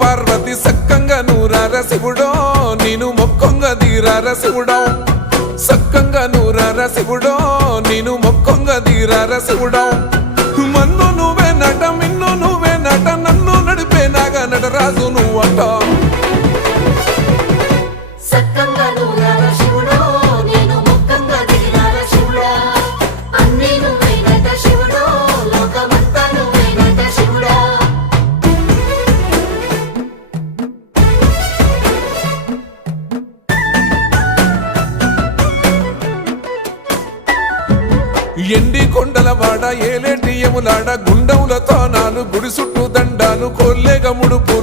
పార్వతి సక్కంగా నూరార శివుడో నేను మొక్కొంగ దీరార శివుడో సక్కంగా నూరార శివుడో నేను మొక్కొంగ దీరార శివుడో మన్ను నువ్వే నట మిన్ను నువ్వే నట నన్ను నడిపే నాగా నటరాజు నువ్వట ఎండి కొండలవాడ ఏలేటి యములాడ గుండములతో నాలు గుడి చుట్టూ దండాలు కొల్లేగ ముడుపు